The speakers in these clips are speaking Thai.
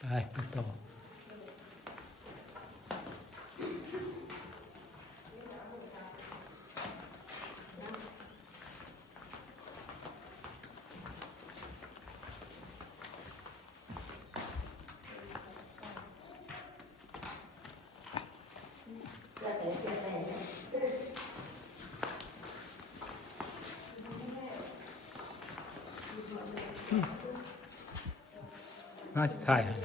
ไปต่อน่าจะถ่ายอะไร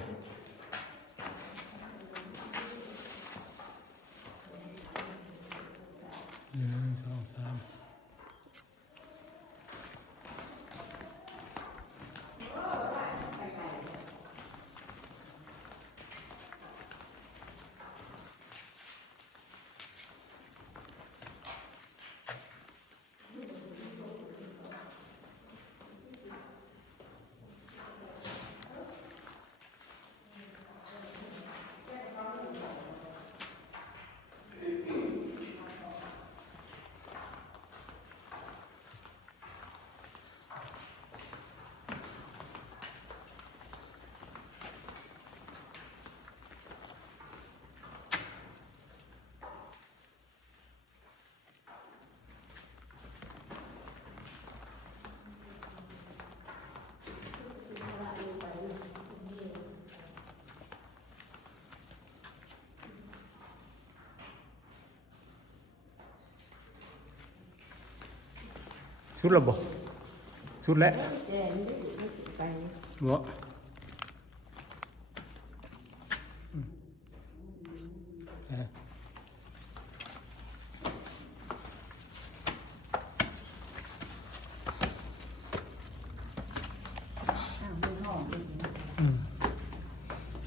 1 2 3ชุดระบบชุดแล้วหัว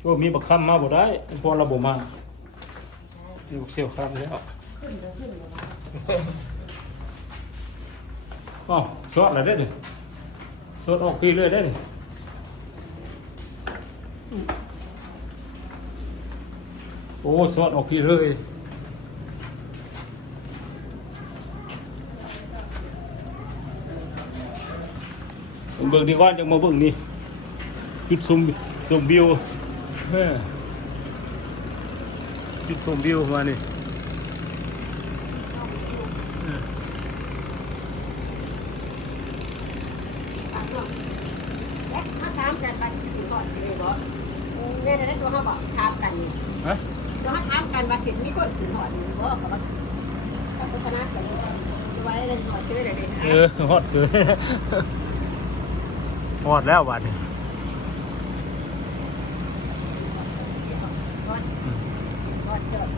โอ้มีบักคำมาบ่ได้พอระบบมามีบักเซลครับแล้วอ๋อสดอะไรได้ดิสดออกปีเลยได้ดิโอ้สดออกปีเลยเบิ่งดีกว่าจะมาเบิ่งนี่จุดชมวิวจุดชมวิวมานี่เนี่ยได้ตัวเขาบอกถามกันนี่ตัวเขาถามกันว่าสิมีคนถือหอดนี่บอกว่าเขาพัฒนากันไว้เลยหอดซื้อเลยฮอดซื้อฮอดแล้ววันนี้หอดจอด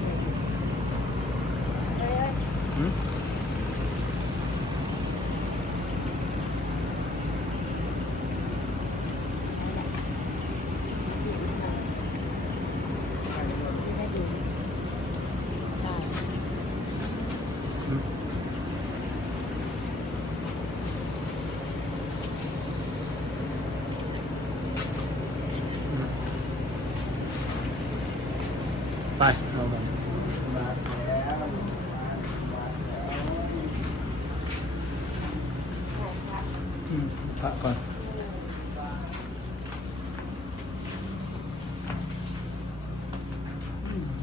ไปเอาไปพักก่อน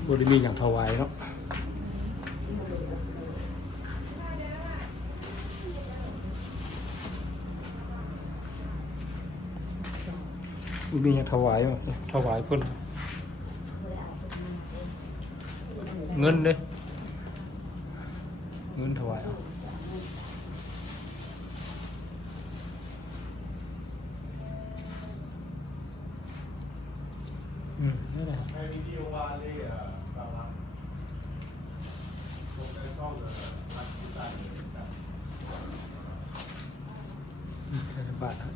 บริมีอย่างถวายเนาะมีอย่างถวายเพิ่นเงินเลยเงินถวายนี่แหละใช้วิดีโอวาเลยประมาณลงในช่องเลยพันที่ใต้ใช้บาทครับ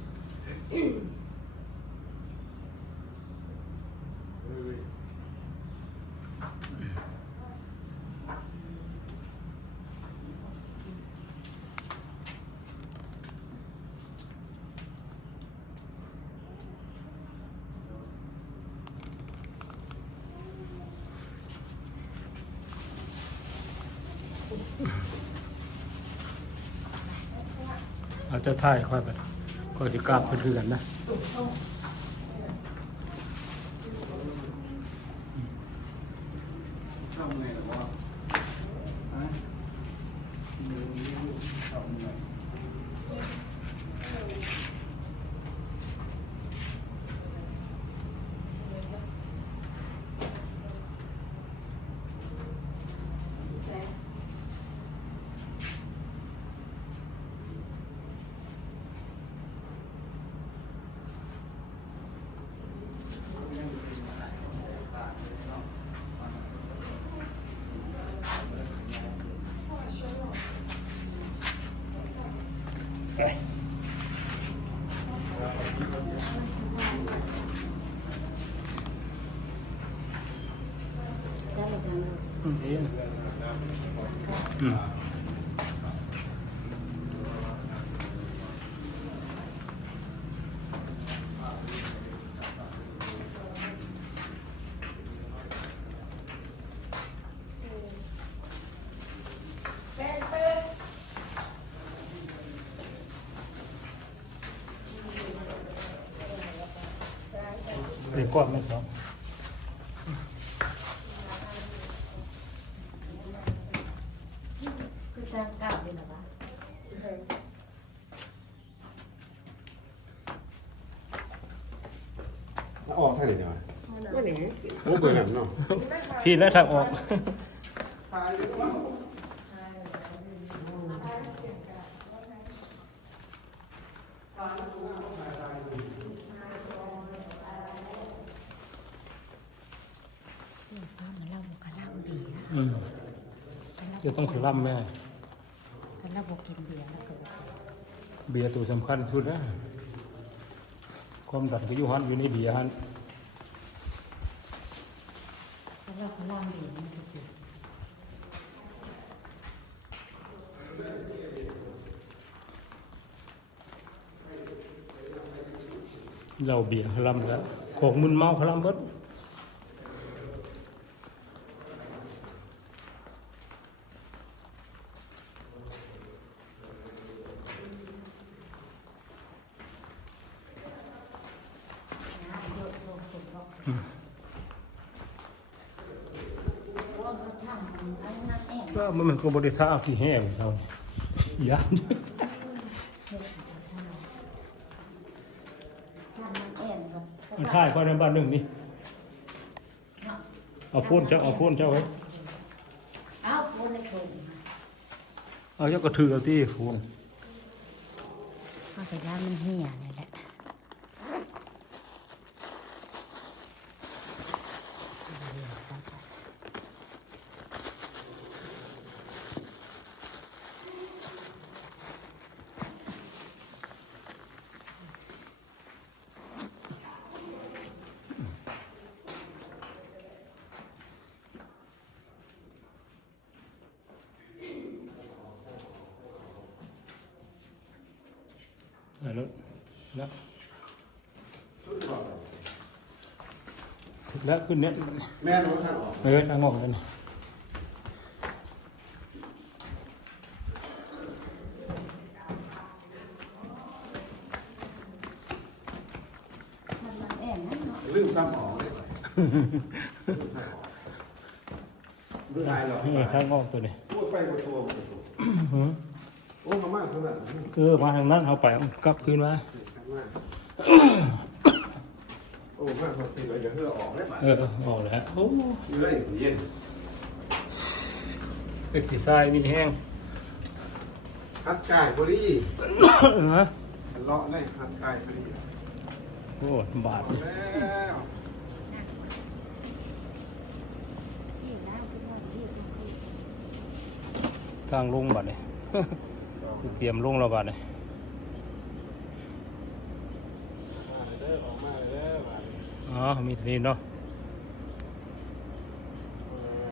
เราจะถ่ายค่อยไปก็จะกลับไปคือกันนะ ำไงหรอวะฮะทำไงไป ใช่เลยกัน เองอืมเดี๋ยวกอดไม่พอ คือทางเก่าเลยเหรอวะ ออกท่าไหนเดี๋ยว ไม่เหนือ โอ้เบื่อหนังเนาะ พี่แล้วทางออก เสียงพ่อมันเล่าบุคลาดีนะ อืมจะต้องขล่ำแม่ กันเล่าบุกินเบียร์แล้วก็ เบียร์ตัวสำคัญสุดนะความดันก็อยู่หันอยู่ในเบียร์หัน กันเล่าเขาล่างดีมันจะจุด เราเบียร์ขล่ำแล้วของมึนเมาขล่ำเบิด นะโยกโยกเก็บบอกว่าเขาทำอันนั้นเอง ก็มันก็บริษัทเอาที่แห้งเรายัน ทำมันเองแบบ มันท่ายเข้าในบ้านหนึ่งนี่เอาโฟนเจ้าเอาโฟนเจ้าไว้ เอาโคนในโคน เอาเจ้าก็ถือเอาที่โฟน เอาแต่ย่ามันเหี่ยนี่แหละแล้วแล้วแล้วขึ้นเนี้ย แม่รู้ทางออก ทางออกเลยนะ มันเองนั่นเนาะ ลืมซ้ำออกเลยดูได้หรอ นี่ทางออกตัวนี้ พูดไปบนตัวโอ้มากขนาดนี้ มาทางนั้นเอาไปเอากลับคืนมา โอ้มากพอทีเลยเดี๋ยวเพื่อออกได้ป่ะ ออกแล้วโอ้ อยู่ได้เย็น เอ็กซ์ไซส์มีแห้ง ฮัดกายพอดี ฮะ เลาะได้ฮัดกายพอดี โอ้บาท แล้ว ทางลงบาทเนี่ย เตรียมลงแล้วบาทเนี่ย มาเลยเด้อออกมาเลยเด้อ อ๋อมีทีนี้เนาะ